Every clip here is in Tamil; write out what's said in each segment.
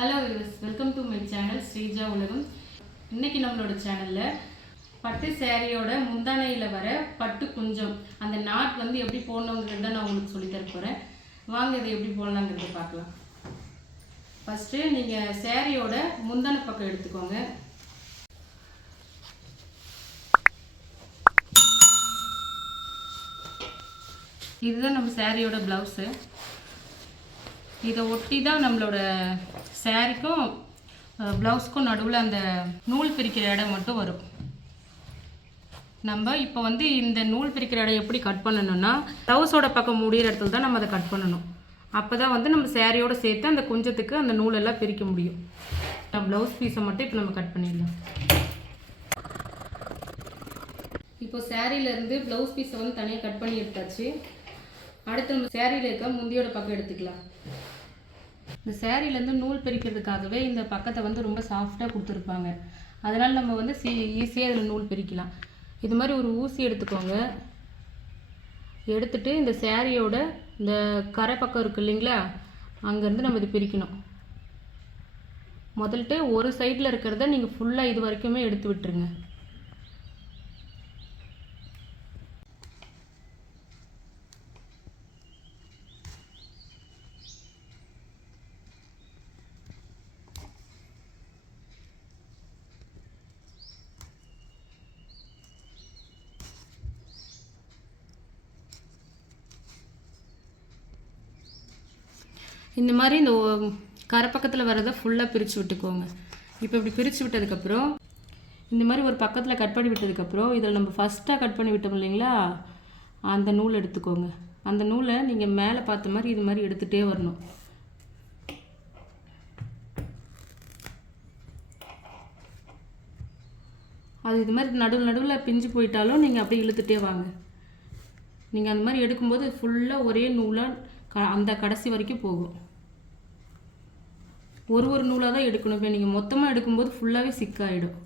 Hello viewers, welcome to my channel Sreeja உலகம். இன்னைக்கு நம்மளோட சேனலில் பட்டு சேரீயோட முந்தானையில் வர பட்டு குஞ்சம் அந்த நாட் வந்து எப்படி போடணுங்கிறத நான் உங்களுக்கு சொல்லித்தர போகிறேன். வாங்க இதை எப்படி போடலாங்கிறத பார்க்கலாம். ஃபஸ்ட்டு நீங்கள் சேரீயோட முந்தானை பக்கம் எடுத்துக்கோங்க. இதுதான் நம்ம சேரீயோட ப்ளவுஸு. இதை ஒட்டி தான் நம்மளோட சேரீக்கும் ப்ளவுஸ்க்கும் நடுவில் அந்த நூல் பிரிக்கிற இடம் மட்டும் வரும். நம்ம இப்போ வந்து இந்த நூல் பிரிக்கிற இடம் எப்படி கட் பண்ணணும்னா, ப்ளவுஸோட பக்கம் முடிகிற இடத்துல தான் நம்ம அதை கட் பண்ணணும். அப்போ தான் வந்து நம்ம சேரீயோடு சேர்த்து அந்த குஞ்சத்துக்கு அந்த நூலெல்லாம் பிரிக்க முடியும். ப்ளவுஸ் பீஸை மட்டும் இப்போ நம்ம கட் பண்ணிடலாம். இப்போ சேரீலேருந்து ப்ளவுஸ் பீஸை வந்து தனியாக கட் பண்ணி எடுத்தாச்சு. அடுத்து நம்ம சேரீயில் இருக்க முந்தியோட பக்கம் எடுத்துக்கலாம். இந்த சேரீலேருந்து நூல் பிரிக்கிறதுக்காகவே இந்த பக்கத்தை வந்து ரொம்ப சாஃப்டாக கொடுத்துருப்பாங்க. அதனால் நம்ம வந்து ஈஸியாக இதில் நூல் பிரிக்கலாம். இது மாதிரி ஒரு ஊசி எடுத்துக்கோங்க. எடுத்துட்டு இந்த சேரீயோட இந்த கரை பக்கம் இருக்குது இல்லைங்களா, அங்கேருந்து நம்ம இது பிரிக்கணும். முதல்ட்டு ஒரு சைடில் இருக்கிறத நீங்கள் ஃபுல்லாக இது வரைக்குமே எடுத்து விட்டுருங்க. இந்த மாதிரி இந்த கரை பக்கத்தில் வரதை ஃபுல்லாக பிரித்து விட்டுக்கோங்க. இப்போ இப்படி பிரித்து விட்டதுக்கப்புறம் இந்த மாதிரி ஒரு பக்கத்தில் கட் பண்ணி விட்டதுக்கப்புறம் இதில் நம்ம ஃபஸ்ட்டாக கட் பண்ணி விட்டோம் இல்லைங்களா, அந்த நூல் எடுத்துக்கோங்க. அந்த நூலை நீங்கள் மேலே பார்த்த மாதிரி இது மாதிரி எடுத்துகிட்டே வரணும். அது இது மாதிரி நடுவில் பிஞ்சு போயிட்டாலும் நீங்கள் அப்படியே இழுத்துகிட்டே வாங்க. நீங்கள் அந்த மாதிரி எடுக்கும்போது ஃபுல்லாக ஒரே நூலாக அந்த கடைசி வரைக்கும் போகும். ஒரு நூலாக தான் எடுக்கணும். இப்போ நீங்கள் மொத்தமாக எடுக்கும்போது ஃபுல்லாகவே சிக்காயிடும்.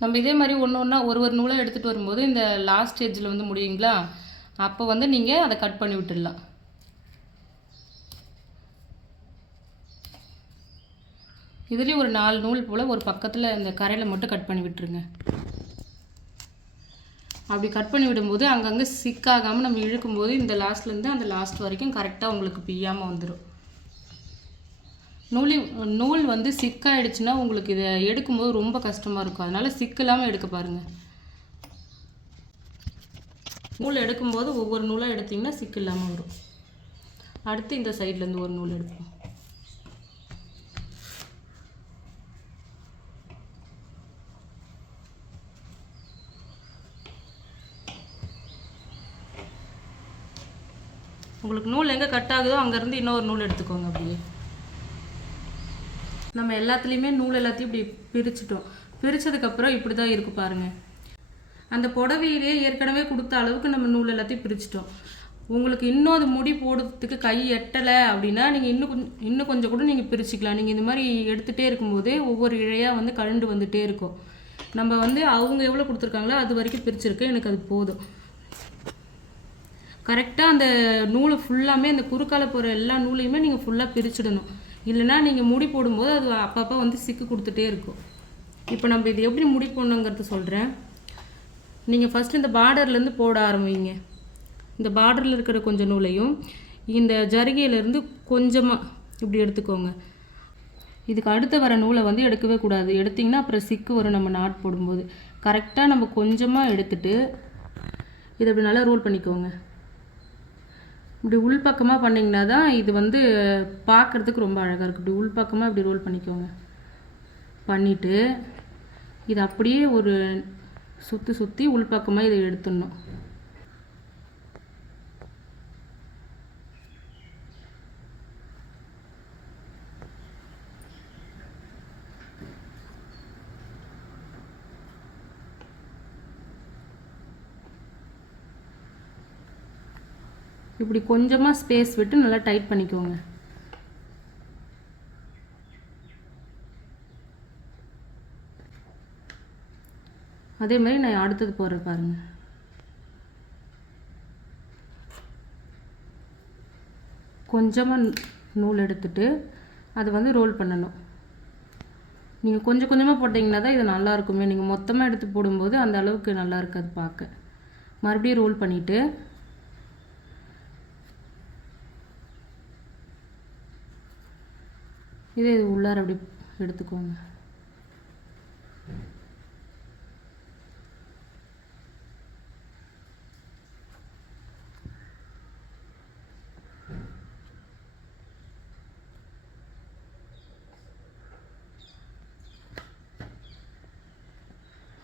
நம்ம இதே மாதிரி ஒன்று ஒரு நூலாக எடுத்துகிட்டு வரும்போது இந்த லாஸ்ட் எட்ஜில் வந்து முடியுங்களா, அப்போ வந்து நீங்கள் அதை கட் பண்ணி விட்டுடலாம். இதுலேயும் ஒரு 4 நூல் போல் ஒரு பக்கத்தில் இந்த கரையில் மட்டும் கட் பண்ணி விட்டுருங்க. அப்படி கட் பண்ணி விடும்போது அங்கங்கே சிக்காகாமல் நம்ம இழுக்கும்போது இந்த லாஸ்ட்லேருந்து அந்த லாஸ்ட் வரைக்கும் கரெக்டாக உங்களுக்கு பிய்யாமல் வந்துடும். நூல் வந்து சிக்காயிடுச்சுன்னா உங்களுக்கு இதை எடுக்கும்போது ரொம்ப கஷ்டமாக இருக்கும். அதனால் சிக்கில்லாமல் எடுக்க பாருங்கள். நூல் எடுக்கும்போது ஒவ்வொரு நூலாக எடுத்திங்கன்னா சிக்கு இல்லாமல் வரும். அடுத்து இந்த சைட்லேருந்து ஒரு நூல் எடுப்போம். உங்களுக்கு நூல் எங்கே கட் ஆகுதோ அங்கேருந்து இன்னொரு நூல் எடுத்துக்கோங்க. அப்படியே நம்ம எல்லாத்துலேயுமே நூல் எல்லாத்தையும் இப்படி பிரிச்சுட்டோம். பிரித்ததுக்கப்புறம் இப்படி தான் இருக்குது பாருங்கள். அந்த புடவையிலே ஏற்கனவே கொடுத்த அளவுக்கு நம்ம நூல் எல்லாத்தையும் பிரிச்சிட்டோம். உங்களுக்கு இன்னும் அது முடி போடுறதுக்கு கை எட்டலை அப்படின்னா நீங்கள் இன்னும் கொஞ்சம் கூட நீங்கள் பிரிச்சுக்கலாம். நீங்கள் இந்த மாதிரி எடுத்துகிட்டே இருக்கும்போதே ஒவ்வொரு இழையாக வந்து கழண்டு வந்துகிட்டே இருக்கும். நம்ம வந்து அவங்க எவ்வளோ கொடுத்துருக்காங்களோ அது வரைக்கும் பிரிச்சுருக்கு, எனக்கு அது போதும். கரெக்டாக அந்த நூலை ஃபுல்லாமே அந்த குறுக்கால போகிற எல்லா நூலையுமே நீங்கள் ஃபுல்லாக பிரிச்சுடணும். இல்லைனா நீங்கள் முடி போடும்போது அது அப்பப்போ வந்து சிக்கு கொடுத்துட்டே இருக்கும். இப்போ நம்ம இது எப்படி முடி போடணுங்கிறது சொல்கிறேன். நீங்கள் ஃபஸ்ட்டு இந்த பார்டர்லேருந்து போட ஆரம்பிங்க. இந்த பார்டரில் இருக்கிற கொஞ்சம் நூலையும் இந்த ஜரிகையிலேருந்து கொஞ்சமாக இப்படி எடுத்துக்கோங்க. இதுக்கு அடுத்து வர நூலை வந்து எடுக்கவே கூடாது. எடுத்திங்கன்னா அப்புறம் சிக்கு வரும். நம்ம நாட் போடும்போது கரெக்டாக நம்ம கொஞ்சமாக எடுத்துகிட்டு இதை இப்படி நல்லா ரோல் பண்ணிக்கோங்க. இப்படி உள்பக்கமாக பண்ணிங்கன்னா தான் இது வந்து பார்க்குறதுக்கு ரொம்ப அழகாக இருக்குது. இப்படி உள்பக்கமாக இப்படி ரோல் பண்ணிக்கோங்க. பண்ணிவிட்டு இது அப்படியே ஒரு சுற்றி உள்பக்கமாக இதை எடுத்துடணும். இப்படி கொஞ்சமாக ஸ்பேஸ் விட்டு நல்லா டைட் பண்ணிக்கோங்க. அதே மாதிரி நான் அடுத்தது போடுற பாருங்கள். கொஞ்சமாக நூல் எடுத்துட்டு அது வந்து ரோல் பண்ணணும். நீங்கள் கொஞ்சம் கொஞ்சமாக போட்டிங்கன்னா தான் இது நல்லா இருக்குமே. நீங்கள் மொத்தமாக எடுத்து போடும்போது அந்த அளவுக்கு நல்லா இருக்காது பார்க்க. மறுபடியும் ரோல் பண்ணிவிட்டு இது உள்ளார அப்படி எடுத்துக்கோங்க.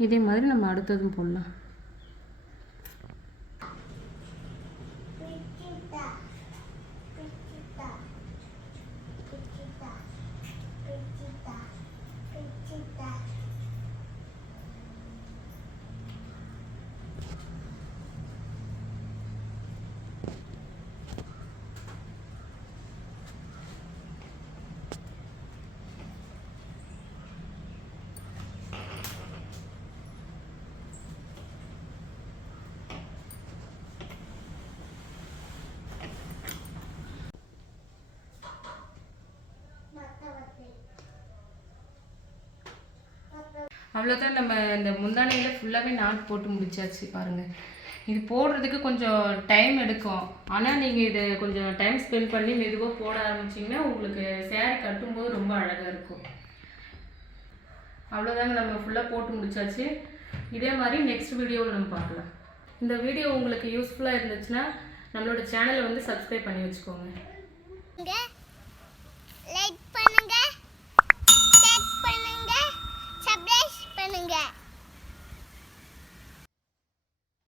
இதே மாதிரி நம்ம அடுத்ததும் போடலாம். அவ்வளோதான். நம்ம இந்த முந்தானையில் ஃபுல்லாகவே நாட் போட்டு முடிச்சாச்சு பாருங்கள். இது போடுறதுக்கு கொஞ்சம் டைம் எடுக்கும். ஆனால் நீங்கள் இதை கொஞ்சம் டைம் ஸ்பெண்ட் பண்ணி மெதுவாக போட ஆரம்பிச்சிங்கன்னா உங்களுக்கு சேரீ கட்டும்போது ரொம்ப அழகாக இருக்கும். அவ்வளோதாங்க, நம்ம ஃபுல்லாக போட்டு முடிச்சாச்சு. இதே மாதிரி நெக்ஸ்ட் வீடியோவில் நம்ம பார்க்கலாம். இந்த வீடியோ உங்களுக்கு யூஸ்ஃபுல்லாக இருந்துச்சுன்னா நம்மளோட சேனலை வந்து சப்ஸ்கிரைப் பண்ணி வச்சுக்கோங்க. லைக் பண்ணுங்க, ஷேர் பண்ணுங்க, சப்ஸ்கிரைப் பண்ணுங்க.